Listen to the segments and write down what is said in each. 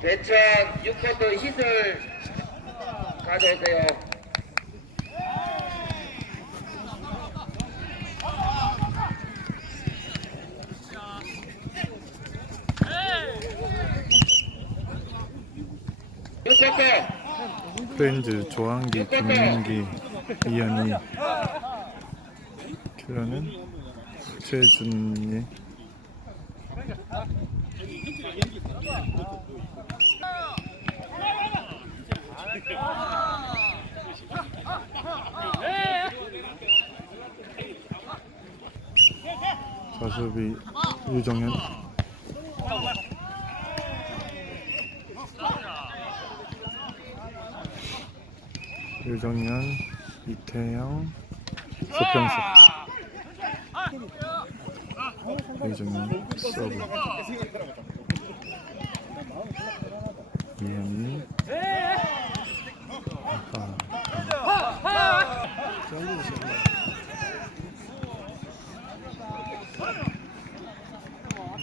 대천 6쿼터 hit을 가져오세요. 프렌즈 조한기, 김민기, 이현희 킬러는 최준이 자수비 유정현. 유정현 이태영 서평석 유정현 서브 이현이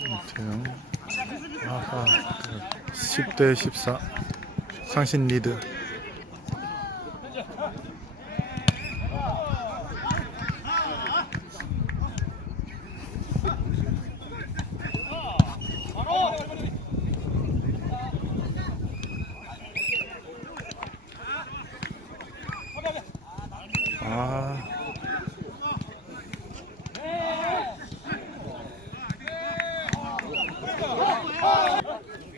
이태영 아하 10대 14 상신 리드 아.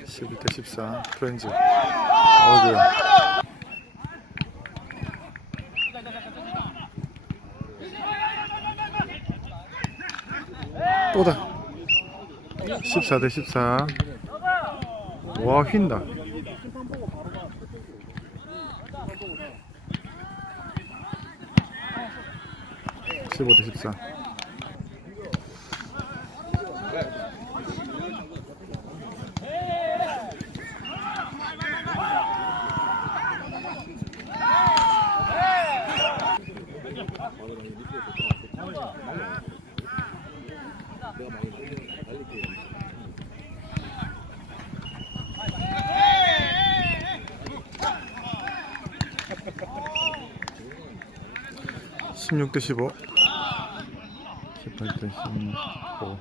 십일 대 십사 프렌즈. 어이구 또다. 십사 대 십사. 와 휜다 십오 대 십사. 십육 대 십오 십팔 대 십오 굿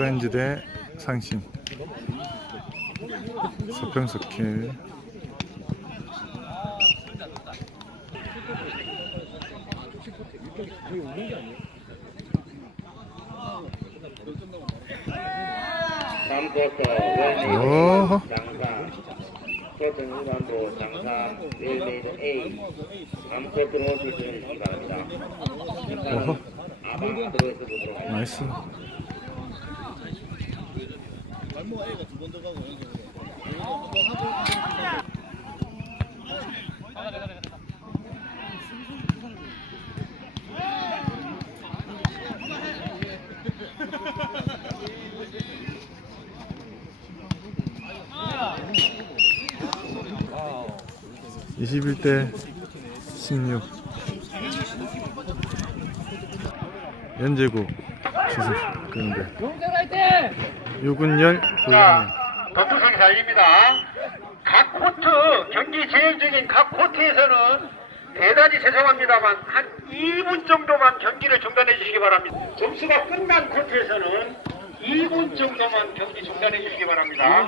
브랜드 대 상신 서평석 킬 삼쿼터 원리 어허. 장사 쿼터 후반도 장사 웰메이드 A 3쿼터로 시즌을 시기 바랍니다. 어허. 아마 들어서 보도록 하겠습니다. 나이스 이십일 대 십육 연제구 시승 그런데 유근열 고양이 덕후성 사입니다. 각 코트 경기 진행 중인 각 코트에서는 대단히 죄송합니다만 한 2분 정도만 경기를 중단해 주시기 바랍니다. 점수가 끝난 코트에서는 2분 정도만 경기 중단해 주시기 바랍니다.